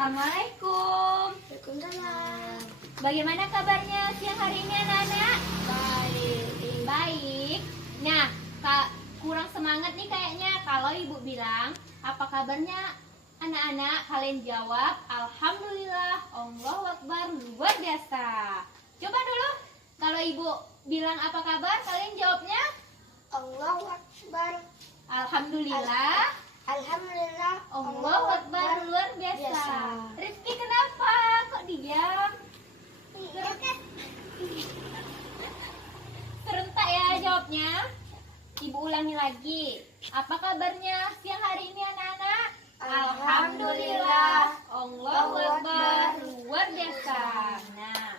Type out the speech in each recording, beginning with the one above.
Assalamualaikum. Waalaikumsalam. Bagaimana kabarnya siang hari ini anak-anak? Baik. Baik. Nah, kurang semangat nih kayaknya kalau ibu bilang apa kabarnya anak-anak, kalian jawab Alhamdulillah, Allahu Akbar, luar biasa. Coba dulu kalau ibu bilang apa kabar, kalian jawabnya Allahu Akbar. Alhamdulillah, Alhamdulillah. Allahu Akbar, luar biasa. Biasa. Rifki kenapa kok diam? Serentak ya jawabnya. Ibu ulangi lagi. Apa kabarnya siang hari ini anak-anak? Alhamdulillah, Allahu Akbar, luar biasa. Nah,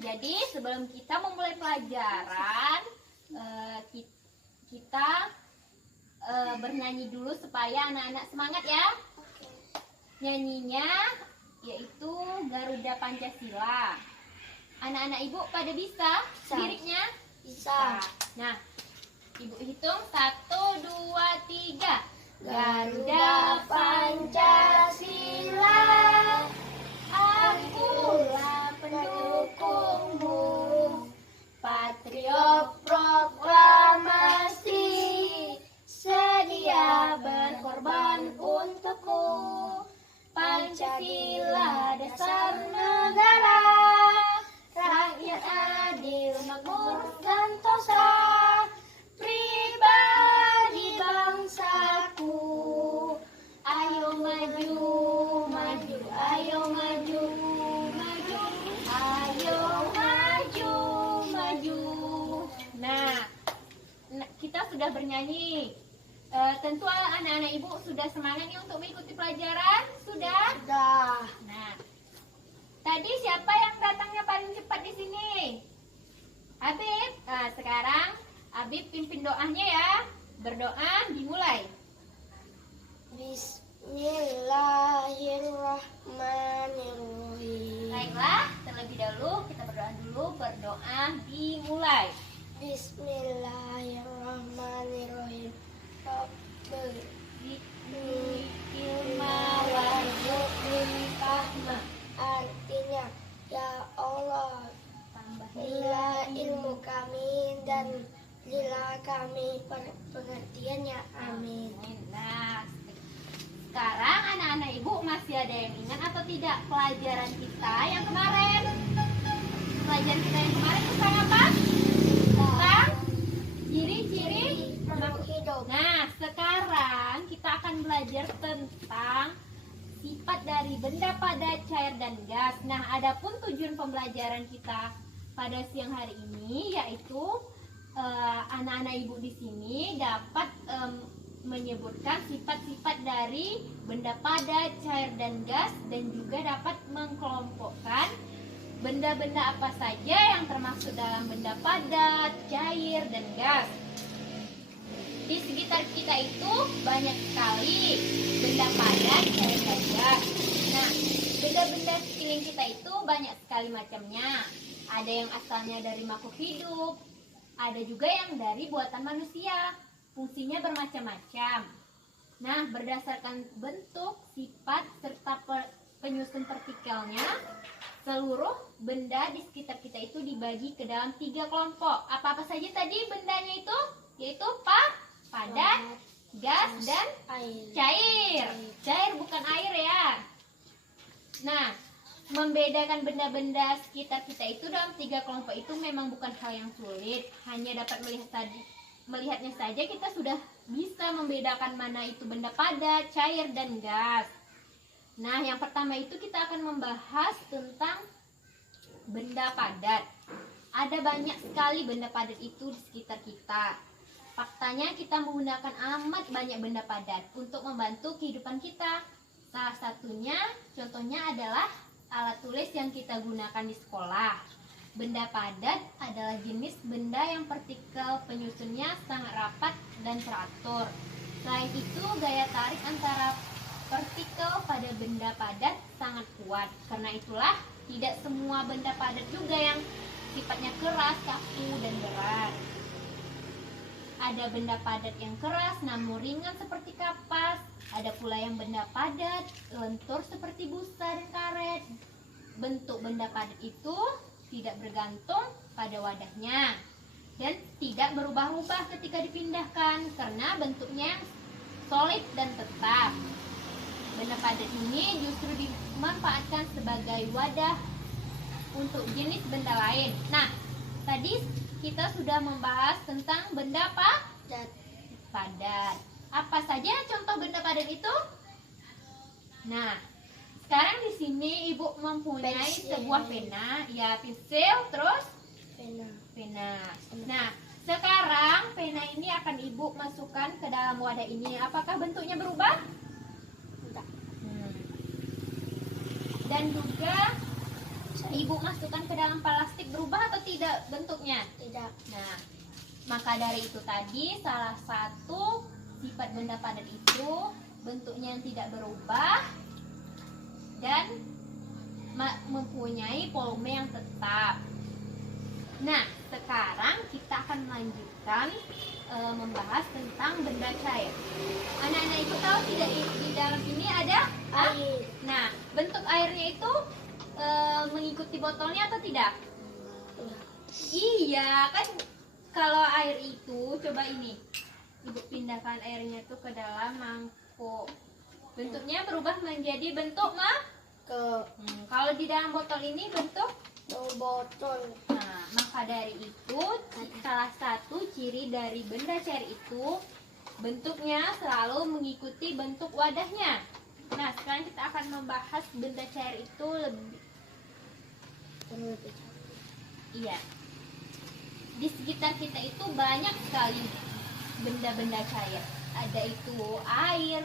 jadi sebelum kita memulai pelajaran, kita bernyanyi dulu supaya anak-anak semangat ya. Nyanyinya yaitu Garuda Pancasila. Anak-anak ibu pada bisa Bisa. liriknya? Bisa. Nah, ibu hitung 1, 2, 3. Garuda Pancasila, akulah pendukungmu, patriot proklamasi, sedia berkorban untukku. Pancasila dasar negara, rakyat adil makmur sentosa, pribadi bangsaku. Ayo maju, maju, ayo maju, maju, ayo maju, maju. Nah, kita sudah bernyanyi. Tentu anak-anak ibu sudah semangat nih untuk mengikuti pelajaran? Sudah? Sudah. Nah, tadi siapa yang datangnya paling cepat di sini? Habib. Nah, sekarang Habib pimpin doanya ya. Berdoa dimulai. Bismillahirrahmanirrahim. Baiklah, terlebih dahulu kita berdoa dulu. Berdoa dimulai. Bismillahirrahmanirrahim. Rabbil Ilma warzuqni fahma. artinya, ya Allah, bila ilmu kami dan bila kami pengertiannya. Amin. Nah, sekarang anak-anak ibu masih ada yang ingat atau tidak pelajaran kita yang kemarin? Pelajaran kita yang kemarin tentang apa? Tentang ciri-ciri Makhluk hidup. Nah, sekarang kita akan belajar tentang sifat dari benda padat, cair, dan gas. Nah, adapun tujuan pembelajaran kita pada siang hari ini yaitu anak-anak ibu di sini dapat menyebutkan sifat-sifat dari benda padat, cair, dan gas, dan juga dapat mengkelompokkan benda-benda apa saja yang termasuk dalam benda padat, cair, dan gas. Di sekitar kita itu banyak sekali benda padat, cair, dan gas. Nah, benda-benda sekeliling kita itu banyak sekali macamnya. Ada yang asalnya dari makhluk hidup, ada juga yang dari buatan manusia. Fungsinya bermacam-macam. Nah, berdasarkan bentuk, sifat, serta penyusun partikelnya, seluruh benda di sekitar kita itu dibagi ke dalam 3 kelompok. Apa-apa saja tadi bendanya itu? Yaitu padat, gas, dan Air. cair. Cair bukan air ya. Nah, membedakan benda-benda sekitar kita itu dalam 3 kelompok itu memang bukan hal yang sulit. Hanya dapat melihatnya saja kita sudah bisa membedakan mana itu benda padat, cair, dan gas. Nah, yang pertama itu kita akan membahas tentang benda padat. Ada banyak sekali benda padat itu di sekitar kita. Faktanya kita menggunakan amat banyak benda padat untuk membantu kehidupan kita. Salah satunya, contohnya adalah alat tulis yang kita gunakan di sekolah. Benda padat adalah jenis benda yang partikel penyusunnya sangat rapat dan teratur. Selain itu, gaya tarik antara partikel pada benda padat sangat kuat. Karena itulah, tidak semua benda padat juga yang sifatnya keras, kaku, dan berat. Ada benda padat yang keras namun ringan seperti kapas, Ada pula yang benda padat, lentur seperti busa dan karet. Bentuk benda padat itu tidak bergantung pada wadahnya dan tidak berubah-ubah ketika dipindahkan karena bentuknya solid dan tetap. Benda padat ini justru dimanfaatkan sebagai wadah untuk jenis benda lain. Nah, tadi kita sudah membahas tentang benda padat. Apa saja contoh benda padat itu? Nah, sekarang di sini Ibu mempunyai Pensil. sebuah pena, ya pensil, terus pena. Nah, sekarang pena ini akan Ibu masukkan ke dalam wadah ini. Apakah bentuknya berubah? Enggak. Dan juga Ibu masukkan ke dalam plastik, berubah atau tidak bentuknya? Tidak. Nah, maka dari itu tadi salah satu sifat benda padat itu bentuknya yang tidak berubah dan mempunyai volume yang tetap. Nah, sekarang kita akan melanjutkan membahas tentang benda cair. Anak-anak itu tahu tidak di dalam ini ada Air. Nah, bentuk airnya itu mengikuti botolnya atau tidak? Iya, kan kalau air itu, coba ini. Ibu pindahkan airnya itu ke dalam mangkuk. Bentuknya berubah menjadi bentuk kalau di dalam botol ini bentuk botol. Nah, maka dari itu salah satu ciri dari benda cair itu bentuknya selalu mengikuti bentuk wadahnya. Nah, sekarang kita akan membahas benda cair itu lebih. Iya. Di sekitar kita itu banyak sekali benda-benda cair. Ada itu air,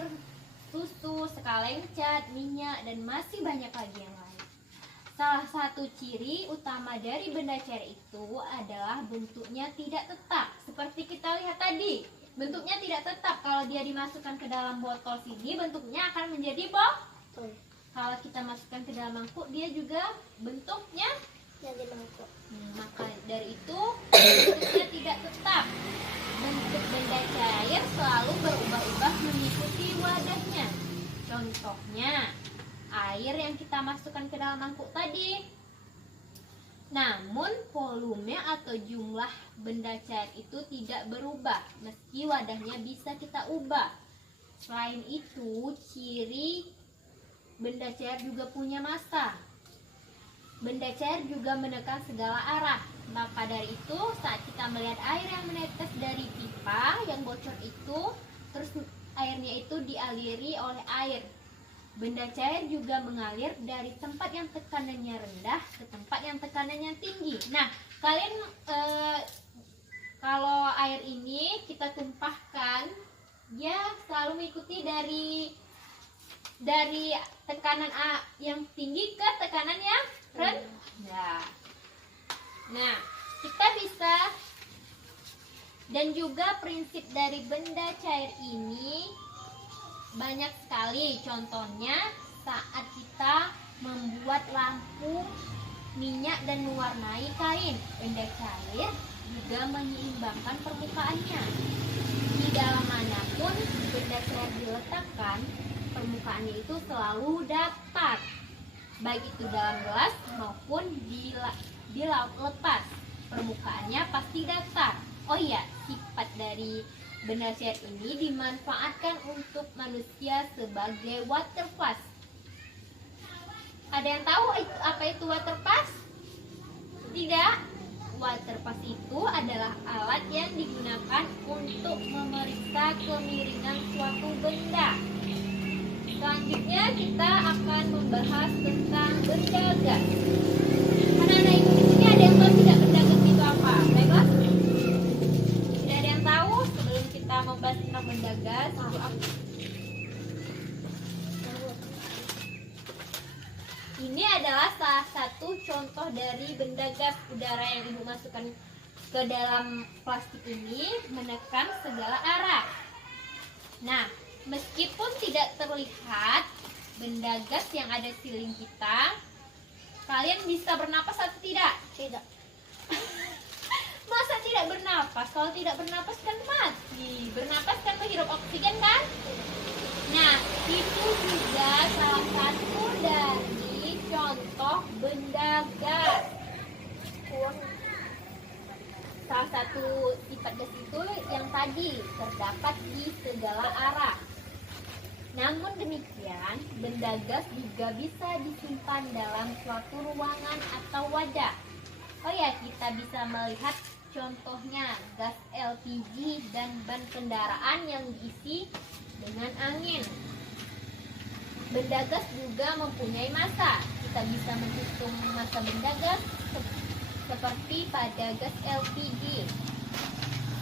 susu, sekalen cat, minyak, dan masih banyak lagi yang lain. Salah satu ciri utama dari benda cair itu adalah bentuknya tidak tetap. Seperti kita lihat tadi, bentuknya tidak tetap. Kalau dia dimasukkan ke dalam botol sini, bentuknya akan menjadi botol. Kalau kita masukkan ke dalam mangkuk, dia juga bentuknya Jadi mangkuk. maka dari itu bentuknya tidak tetap. Bentuk benda cair selalu berubah-ubah mengikuti wadahnya. Contohnya, air yang kita masukkan ke dalam mangkuk tadi. Namun volume atau jumlah benda cair itu tidak berubah meski wadahnya bisa kita ubah. Selain itu, ciri benda cair juga punya massa. Benda cair juga menekan segala arah. Maka dari itu, saat kita melihat air yang menetes dari pipa yang bocor itu, terus airnya itu dialiri oleh air. Benda cair juga mengalir dari tempat yang tekanannya rendah ke tempat yang tekanannya tinggi. Nah, kalian kalau air ini kita tumpahkan, dia selalu mengikuti dari tekanan yang tinggi ke tekanan yang rendah. Nah, kita bisa, dan juga prinsip dari benda cair ini banyak sekali. Contohnya saat kita membuat lampu minyak dan mewarnai kain, benda cair juga menyeimbangkan permukaannya. Di dalam manapun benda cair diletakkan, permukaannya itu selalu datar, baik itu dalam gelas maupun di laut lepas, permukaannya pasti datar. Oh iya, sifat dari benda cair ini dimanfaatkan untuk manusia sebagai water pass. Ada yang tahu apa itu water pass? Tidak. Water pass itu adalah alat yang digunakan untuk memeriksa kemiringan suatu benda. Selanjutnya kita akan membahas tentang benda gas. Anak-anak ibu di sini ada yang tahu tidak benda gas itu apa? Baiklah. Tidak ada yang tahu sebelum kita membahas tentang benda gas itu apa? Ini adalah salah satu contoh dari benda gas udara yang ibu masukkan ke dalam plastik ini, menekan segala arah. Nah, meskipun tidak terlihat benda gas yang ada di sekeliling kita, kalian bisa bernapas atau tidak? Tidak. Masa tidak bernapas? Kalau tidak bernapas kan mati. Bernapas kan menghirup oksigen kan? Nah, satu sifat gas itu yang tadi terdapat di segala arah. Namun demikian, benda gas juga bisa disimpan dalam suatu ruangan atau wadah. Oh ya, kita bisa melihat contohnya gas LPG dan ban kendaraan yang diisi dengan angin. Benda gas juga mempunyai massa. Kita bisa menghitung massa benda gas seperti pada gas LPG.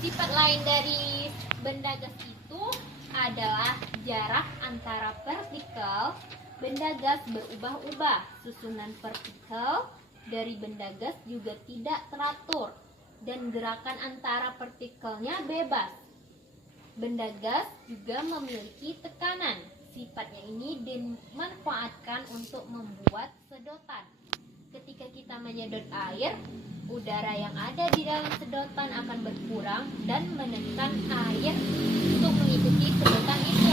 Sifat lain dari benda gas itu adalah jarak antara partikel benda gas berubah-ubah. Susunan partikel dari benda gas juga tidak teratur dan gerakan antara partikelnya bebas. Benda gas juga memiliki tekanan. Sifatnya ini dimanfaatkan untuk membuat sedotan. Ketika kita menyedot air, udara yang ada di dalam sedotan akan berkurang dan menekan air untuk mengikuti sedotan itu.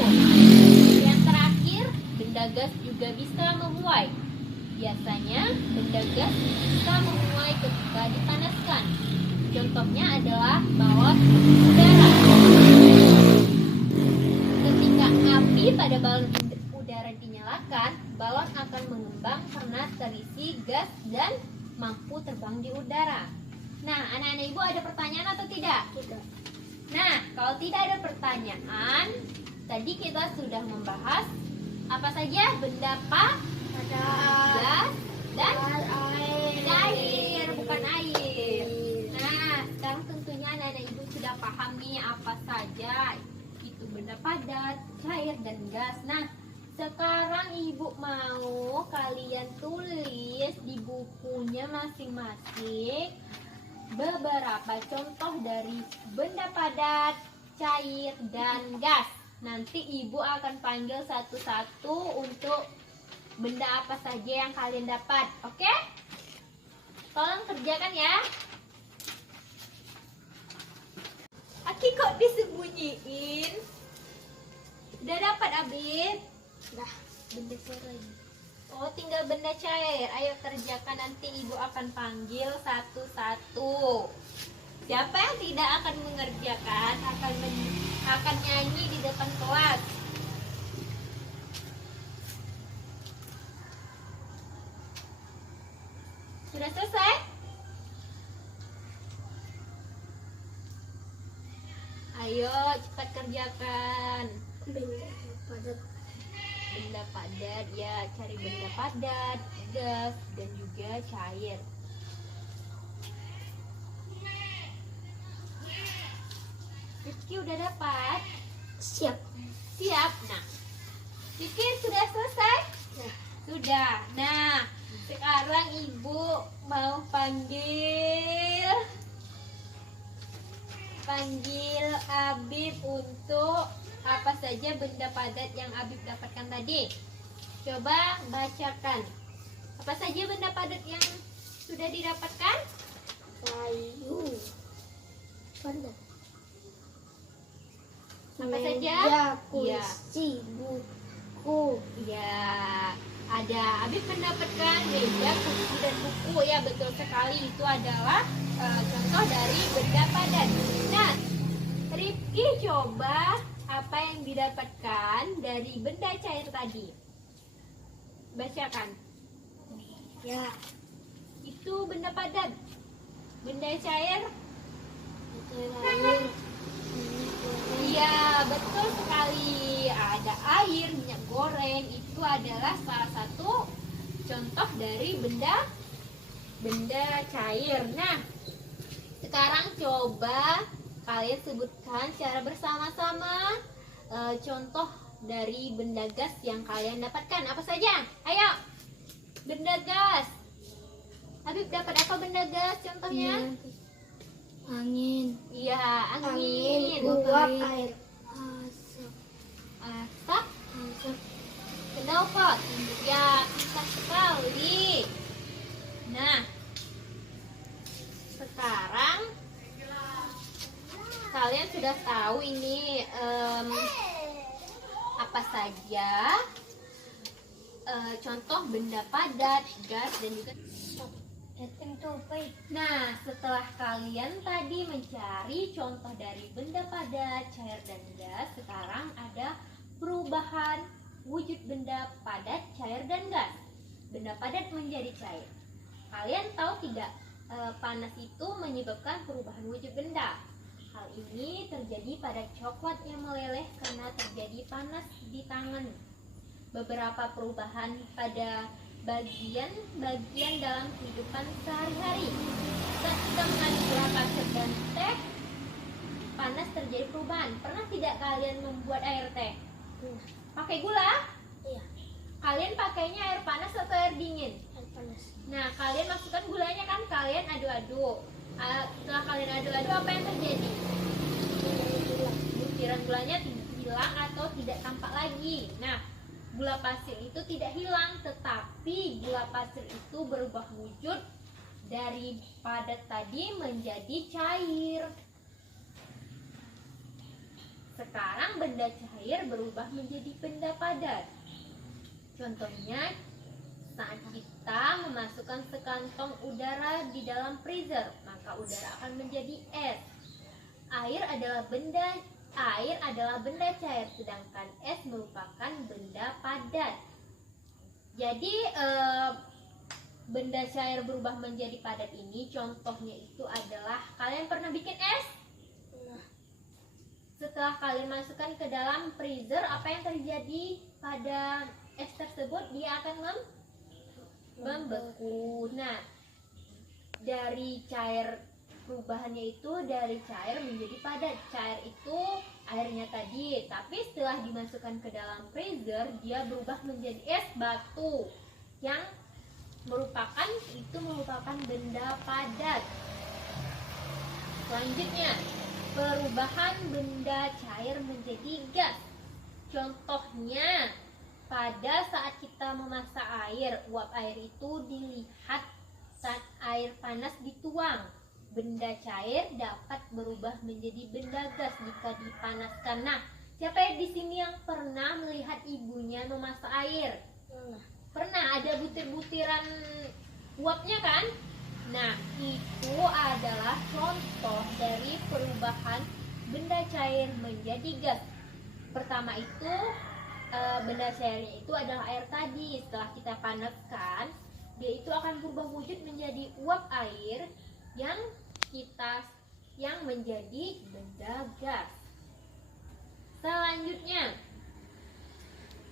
Yang terakhir, benda gas juga bisa memuai. Biasanya, benda gas bisa memuai ketika dipanaskan. Contohnya adalah balon udara. Ketika api pada balon udara dinyalakan, balon akan mengembang karena terisi gas dan mampu terbang di udara. Nah, anak-anak ibu ada pertanyaan atau tidak? Tidak. Nah, kalau tidak ada pertanyaan, tadi kita sudah membahas apa saja benda Ada gas dan air. cair, bukan air. Nah, sekarang tentunya anak-anak ibu sudah paham nih apa saja itu benda padat, cair, dan gas. Nah, sekarang ibu mau kalian tulis di bukunya masing-masing beberapa contoh dari benda padat, cair, dan gas. Nanti ibu akan panggil satu-satu untuk benda apa saja yang kalian dapat. Oke? Tolong kerjakan ya. Aki kok disembunyiin? Udah dapat Abid? Dah, benda cair lagi. Oh, tinggal benda cair. Ayo kerjakan, nanti ibu akan panggil satu-satu. Siapa yang tidak akan mengerjakan akan nyanyi di depan kelas. Sudah selesai? Ayo cepat kerjakan. Benda padat. Benda padat, ya cari benda padat, gas, dan juga cair. Rizky udah dapat? Siap. Siap. Nah, Rizky sudah selesai? Ya. Sudah. Nah, sekarang ibu mau panggil Abib untuk apa saja benda padat yang Abib dapatkan tadi. Coba bacakan. Apa saja benda padat yang sudah didapatkan? Kayu. Padat. Apa saja? Meja, kursi, buku. Ya, ada Abib mendapatkan meja, kursi, dan buku. Ya, betul sekali. Itu adalah contoh dari benda padat. Nah, Rifki coba apa yang didapatkan dari benda cair tadi. Bacakan. Ya. Itu benda padat. Benda cair? Air. Iya, betul sekali. Ada air, minyak goreng. Itu adalah salah satu contoh dari benda cair. Nah, sekarang coba kalian sebutkan secara bersama-sama contoh dari benda gas yang kalian dapatkan. Apa saja? Ayo. Benda gas. Habib dapat apa benda gas contohnya? Angin. Iya, angin. Uap air. Asap. Asap. Asap. Knalpot. Ya, pintar sekali. Nah, sekarang kalian sudah tahu ini apa saja contoh benda padat, gas, dan juga Itu apa ya? Nah, setelah kalian tadi mencari contoh dari benda padat, cair, dan gas, sekarang ada perubahan wujud benda padat, cair, dan gas. Benda padat menjadi cair. Kalian tahu tidak, panas itu menyebabkan perubahan wujud benda. Hal ini terjadi pada coklat yang meleleh karena terjadi panas di tangan. Beberapa perubahan pada bagian dalam kehidupan sehari-hari. Saat kita mengaduk gula pasir dan teh, panas terjadi perubahan. Pernah tidak kalian membuat air teh? Pakai gula? Iya. Kalian pakainya air panas atau air dingin? Air panas. Nah, kalian masukkan gulanya kan, kalian aduk-aduk. Setelah kalian aduk-aduk, apa yang terjadi? Butiran gulanya hilang atau tidak tampak lagi. Nah, gula pasir itu tidak hilang, tetapi gula pasir itu berubah wujud dari padat tadi menjadi cair. Sekarang benda cair berubah menjadi benda padat. Contohnya, saat kita memasukkan sekantong udara di dalam freezer, maka udara akan menjadi es. Air adalah benda cair, sedangkan es merupakan benda padat. Jadi benda cair berubah menjadi padat ini contohnya itu adalah, kalian pernah bikin es? Nah, Setelah kalian masukkan ke dalam freezer, apa yang terjadi pada es tersebut? Dia akan membeku. Nah, dari cair, perubahannya itu dari cair menjadi padat. Cair itu airnya tadi, tapi setelah dimasukkan ke dalam freezer, dia berubah menjadi es batu yang merupakan benda padat. Selanjutnya, perubahan benda cair menjadi gas. Contohnya, pada saat kita memasak air, uap air itu dilihat saat air panas dituang. Benda cair dapat berubah menjadi benda gas jika dipanaskan. Nah, siapa di sini yang pernah melihat ibunya memasak air? Pernah ada butir-butiran uapnya kan? Nah, itu adalah contoh dari perubahan benda cair menjadi gas. Pertama itu, benda cairnya itu adalah air tadi. Setelah kita panaskan, dia itu akan berubah wujud menjadi uap air yang menjadi benda gas. Selanjutnya,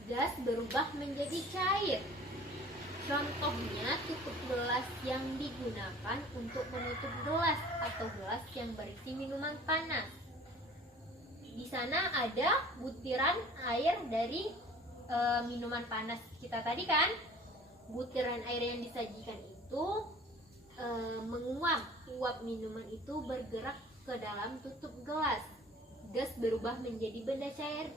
gas berubah menjadi cair. Contohnya, tutup gelas yang digunakan untuk menutup gelas atau gelas yang berisi minuman panas. Di sana ada butiran air dari minuman panas kita tadi kan? Butiran air yang disajikan itu menguap. Uap minuman itu bergerak ke dalam tutup gelas. Gas berubah menjadi benda cair,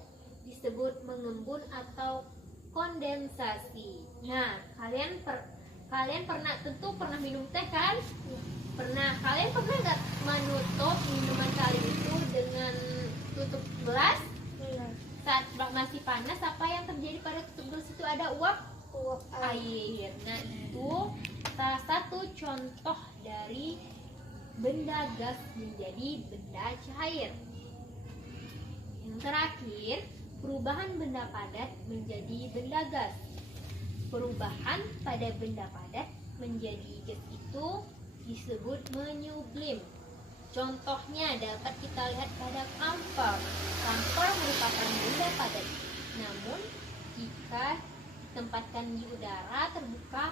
disebut mengembun atau kondensasi. Nah, kalian tentu pernah minum teh kan? Pernah. Kalian pernah nggak menutup minuman kalian itu dengan tutup gelas? Saat masih panas, apa yang terjadi pada tutup gelas itu? Ada uap air. Nah, itu salah satu contoh dari benda gas menjadi benda cair. Yang terakhir, perubahan benda padat menjadi benda gas. Perubahan pada benda padat menjadi gas itu disebut menyublim. Contohnya dapat kita lihat pada kamper. Kamper merupakan benda padat, namun jika ditempatkan di udara terbuka,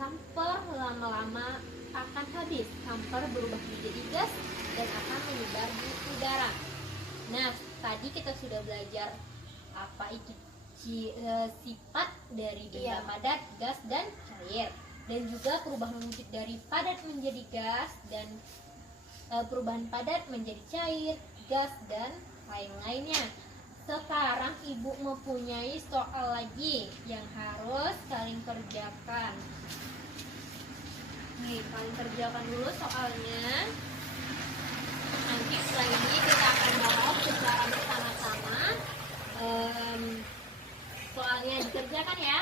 kamper lama-lama akan habis. Kamper berubah menjadi gas dan akan menyebar di udara. Nah, tadi kita sudah belajar apa itu sifat dari benda padat, gas, dan cair, dan juga perubahan wujud dari padat menjadi gas, dan perubahan padat menjadi cair, gas, dan lain-lainnya. Sekarang ibu mempunyai soal lagi yang harus kalian kerjakan. Nih, kalian kerjakan dulu soalnya. Nanti setelah ini kita akan bahas secara bersama-sama. Soalnya dikerjakan ya.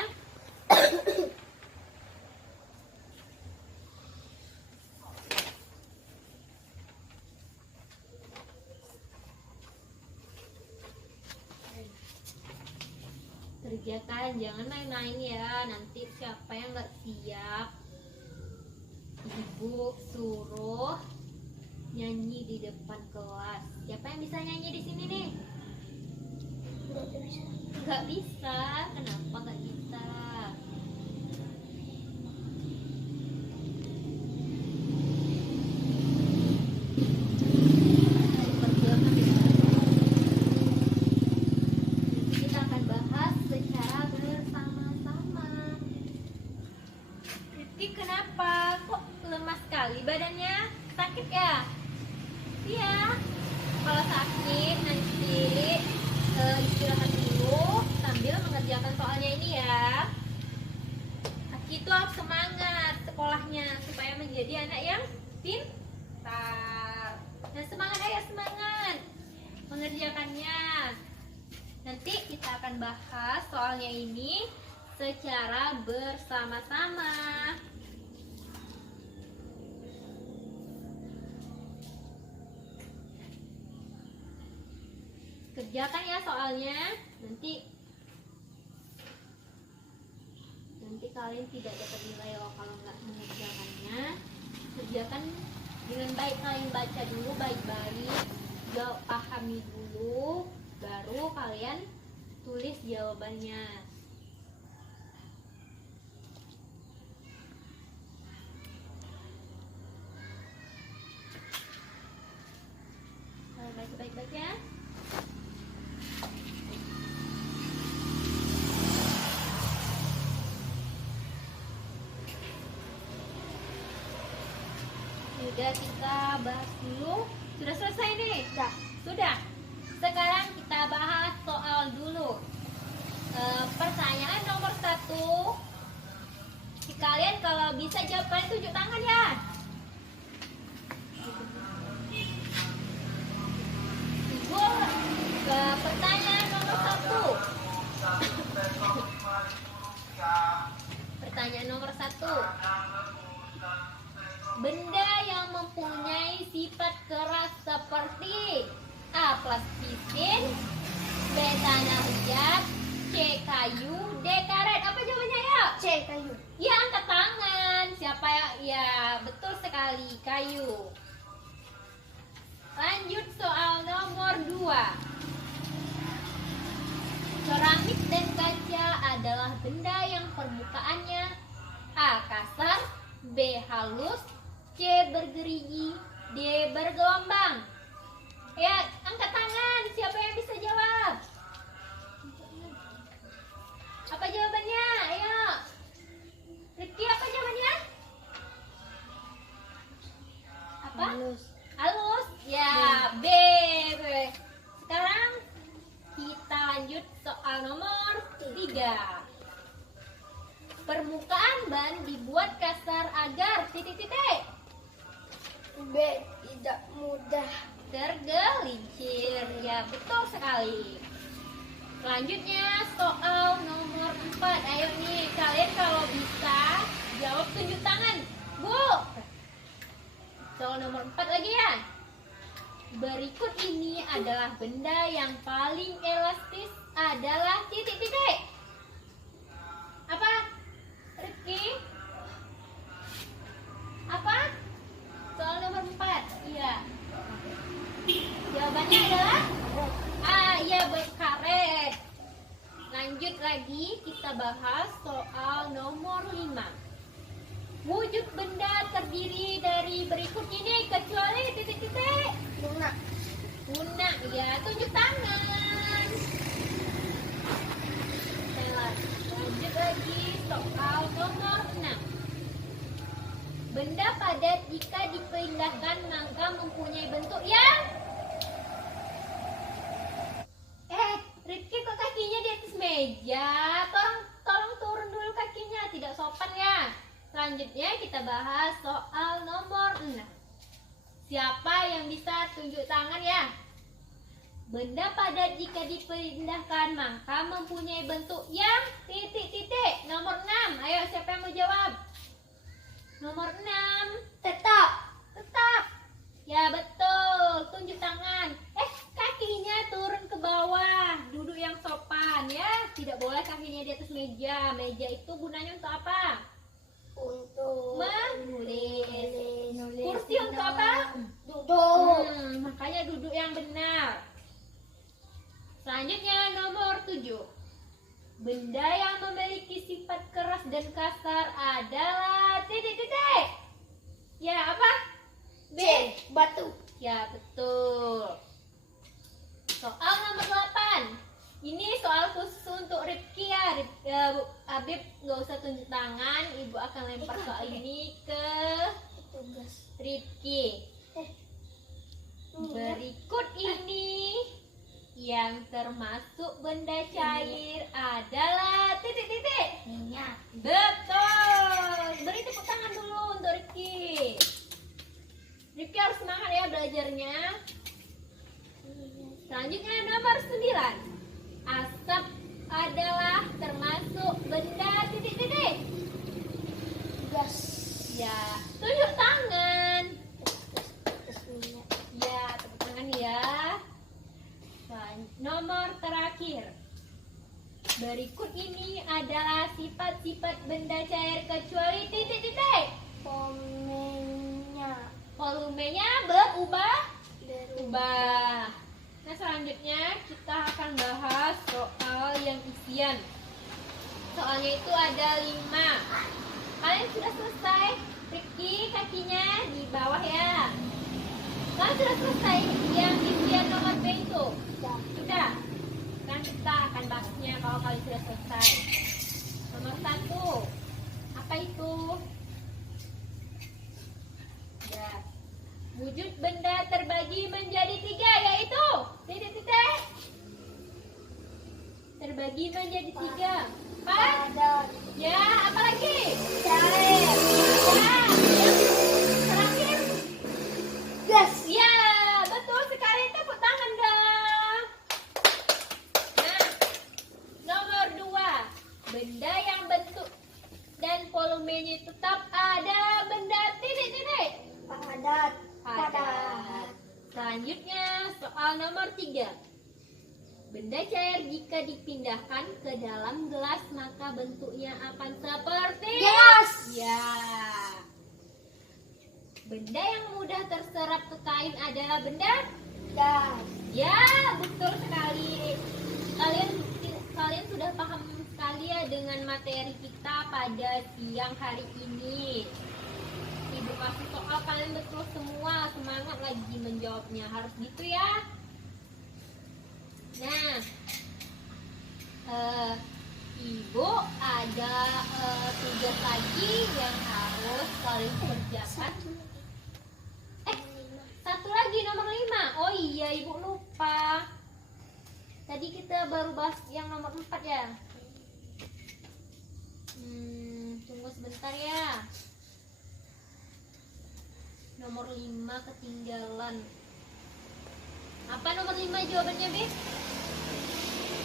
Kerjakan, jangan main-main ya. Nanti siapa yang nggak siap, ibu suruh nyanyi di depan kelas. Siapa yang bisa nyanyi di sini nih? Nggak bisa. Kenapa nggak bisa? Kita akan bahas secara bersama-sama. Rifki kenapa? Kok lemas sekali badannya? Sakit ya? Iya. Kalau sakit nanti istirahat dulu sambil mengerjakan soalnya ini ya. Aki itu harus semangat sekolahnya supaya menjadi anak yang pintar. Nah semangat ayo semangat mengerjakannya. Nanti kita akan bahas soalnya ini secara bersama-sama. Kerjakan ya soalnya. Nanti kalian tidak dapat nilai loh kalau nggak mengerjakannya. Kerjakan dengan baik, kalian baca dulu baik-baik, pahami dulu, baru kalian tulis jawabannya. Kalian baca baik-baik ya. Sudah, kita bahas dulu. Sudah selesai nih? Sudah. Sekarang kita bahas soal dulu. Pertanyaan nomor 1. Kalian kalau bisa jawab, kalian tunjuk tangan ya. Ibu, pertanyaan nomor 1. Pertanyaan nomor 1. Benda yang mempunyai sifat keras seperti A. Plastisin, B. Tanah liat, C. Kayu, D. Karet. Apa jawabannya ya? C. Kayu. Ya, angkat tangan. Siapa ya? Ya, betul sekali, kayu. Lanjut soal nomor 2. Keramik dan kaca adalah benda yang permukaannya A. Kasar, B. Halus, C. Bergerigi, D. Bergelombang. Ya, angkat tangan. Siapa yang bisa jawab? Apa jawabannya? Ayo. Rifki, apa jawabannya? Apa? Halus. Halus? Ya, B. Sekarang kita lanjut soal nomor 3. Permukaan ban dibuat kasar agar titik-titik B. Tidak mudah tergelincir. Ya, betul sekali. Selanjutnya soal nomor 4. Ayo nih, kalian kalau bisa jawab tunjuk tangan. Bu. Soal nomor 4 lagi ya. Berikut ini adalah benda yang paling elastis adalah titik-titik. Apa? Rifki? Apa? Soal nomor 4. Iya. Jawabannya adalah iya, karet. Lanjut lagi, kita bahas soal nomor 5. Wujud benda terdiri dari berikut ini kecuali titik-titik. Bunga. Guna, ya, tunjuk tangan. Lanjut lagi soal nomor 6. Benda padat jika dipindahkan maka mempunyai bentuk yang Rifki, kok kakinya di atas meja? Tolong turun dulu kakinya, tidak sopan ya. Selanjutnya kita bahas soal nomor 6. Siapa yang bisa tunjuk tangan ya? Benda padat jika dipindahkan maka mempunyai bentuk yang titik-titik. Nomor 6. Ayo, siapa yang mau jawab? Nomor 6. Tetap. Tetap. Ya, betul. Tunjuk tangan. Kakinya turun ke bawah. Duduk yang sopan ya. Tidak boleh boleh kakinya di atas meja. Meja itu gunanya untuk apa? Untuk Menulis. nulis. Kursi untuk apa? Duduk. Makanya duduk yang benar. Selanjutnya nomor 7. Benda yang memiliki sifat keras dan kasar adalah titik-titik. Ya, apa? B. Batu. Ya, betul. Soal nomor 8. Ini soal khusus untuk Rifki ya. Habib nggak usah tunjuk tangan. Ibu akan lempar soal ini ke Tugas. Rifki. Berikut ini yang termasuk benda cair adalah titik-titik. Minyak. Betul. Beri tepuk tangan dulu untuk Rifki. Rifki harus semangat ya belajarnya. Selanjutnya nomor 9. Asap adalah termasuk benda titik-titik. Gas. Ya, tunjuk tangan. Gas minyak. Ya, tepuk tangan ya. Nomor terakhir. Berikut ini adalah sifat-sifat benda cair kecuali titik-titik. Volumenya berubah. Nah, selanjutnya kita akan bahas soal yang isian. Soalnya itu ada 5. Kalian sudah selesai? Rifki, kakinya di bawah ya. Kalian sudah selesai yang isian nomor B itu? Sudah. Kan kita akan bahasnya kalau kalian sudah selesai. Nomor 1. Apa itu? Ya. Wujud benda terbagi menjadi 3, yaitu titik-titik. Terbagi menjadi 3. Padat. Ya, apa lagi? Cair. Ya, yang terakhir. Gas. Ya, betul sekali. Tepuk tangan dong. Nah, nomor 2. Benda yang bentuk dan volumenya tetap ada benda titik-titik. Padat. Selanjutnya soal nomor 3. Benda cair jika dipindahkan ke dalam gelas maka bentuknya akan seperti Gelas. ya. Benda yang mudah terserap ke kain adalah benda Gas. ya, betul sekali. Kalian sudah paham sekali ya dengan materi kita pada siang hari ini. Ibu kasih soal kalian betul semua, semangat lagi menjawabnya, harus gitu ya. Nah, Ibu ada tugas lagi yang harus kalian kerjakan. Satu lagi nomor 5. Oh iya, Ibu lupa. Tadi kita baru bahas yang nomor 4 ya. Tunggu sebentar ya. Nomor 5 ketinggalan. Apa nomor 5 jawabannya, Beb?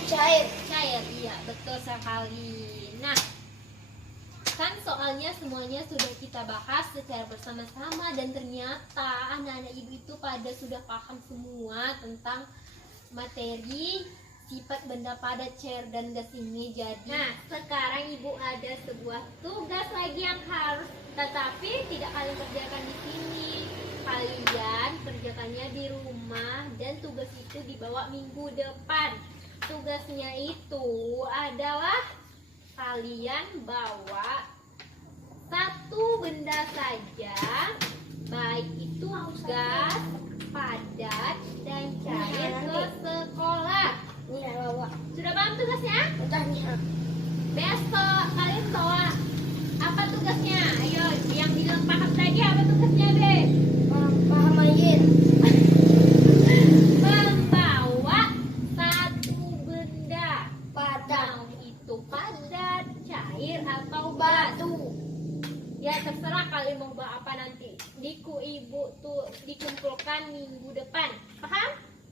Cair. Cair, iya betul sekali. Nah, kan soalnya semuanya sudah kita bahas secara bersama-sama dan ternyata anak-anak ibu itu pada sudah paham semua tentang materi sifat benda padat, cair dan gas ini. Jadi, nah sekarang ibu ada sebuah tugas lagi yang harus tetapi tidak kalian kerjakan di sini. Kalian kerjakannya di rumah dan tugas itu dibawa minggu depan. Tugasnya itu adalah kalian bawa satu benda saja, baik itu gas, padat, dan cair ke sekolah. Ini bawa. Sudah paham tugasnya? Udah nih. Besok kalian bawa apa tugasnya? Ayo, yang bilang paham tadi apa tugasnya, Be? Paham air. Membawa satu benda. Padat. Mau itu padat, cair atau Batu. ya terserah kalian mau bawa apa nanti. Diku ibu tuh dikumpulkan minggu depan. Paham?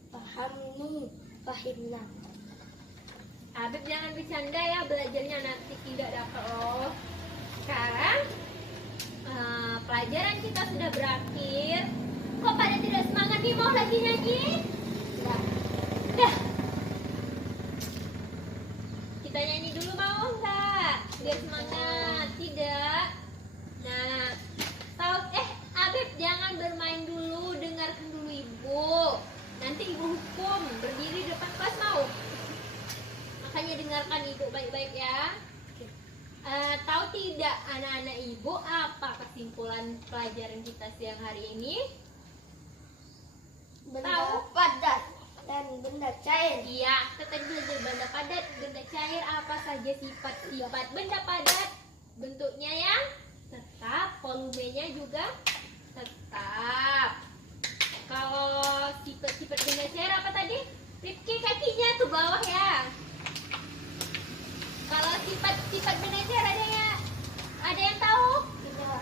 Paham nih. Pahimlah. Habib jangan bercanda ya, belajarnya nanti tidak dapat loh. Sekarang pelajaran kita sudah berakhir. Kok pada tidak semangat nih, mau lagi nyanyi? Dah. Dah. Kita Kita nyanyi dulu mau nggak? Biar semangat. Tidak. Nah, tahu Abib jangan bermain dulu, dengarkan dulu ibu. Nanti ibu hukum berdiri depan kelas mau. Makanya dengarkan ibu baik-baik ya. Tahu tidak anak-anak ibu apa kesimpulan pelajaran kita siang hari ini? Benda padat dan benda cair. Iya, kita tadi belajar benda padat, benda cair, apa saja sifat-sifat benda padat? Bentuknya yang tetap, volumenya juga tetap. Kalau sifat-sifat benda cair apa tadi? Rifki kakinya tuh bawah ya. Kalau sifat-sifat benda cair ada yang tahu? Tidak.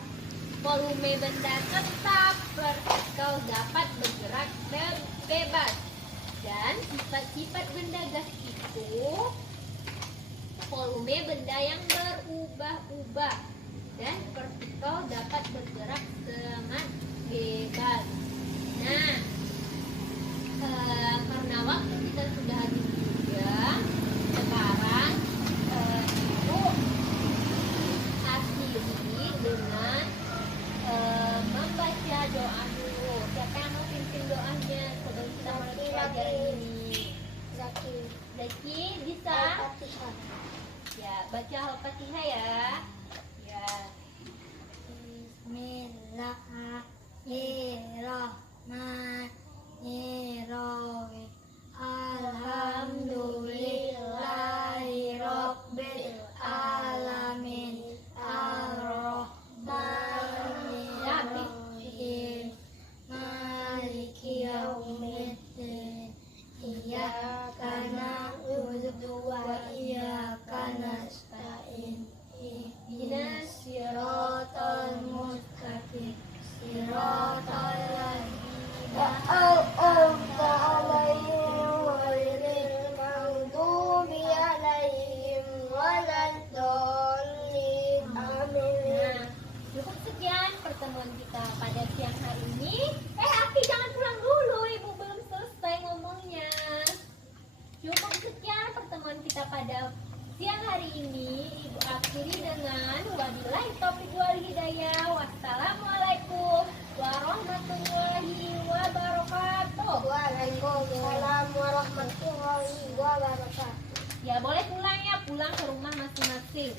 Volume benda tetap, vertikal dapat bergerak bebas. Dan sifat-sifat benda gas itu volume benda yang berubah-ubah dan vertikal dapat bergerak sangat bebas. Nah, karena waktu kita sudah habis juga, sekarang ibu akhiri dengan membaca doa dulu. Siapa yang mau pimpin doanya sebelum kita mulai pelajaran ini? Zaki bisa? Al-Fatihah. Ya, baca Al-Fatihah ya. Ya. Bismillahirrahmanirrahim. Alhamdulillahirabbil alamin. Ar-Rahmanir-Rahim. Maliki yaumiddin. Iyyaka na'budu wa iyyaka nasta'in. Ihdinas siratal mustaqim. Siratal ladzina an'amta 'alaihim ghairil maghdubi 'alaihim waladdallin. Amin. Nah, cukup sekian pertemuan kita pada siang hari ini. Aki jangan pulang dulu, ibu belum selesai ngomongnya. Cukup sekian pertemuan kita pada siang hari ini. Ibu akhiri dengan wabillahi taufiq wal hidayah. Wassalamualaikum warahmatullahi wabarakatuh. Waalaikumsalam warahmatullahi wabarakatuh. Ya boleh pulang ya, pulang ke rumah masing-masing.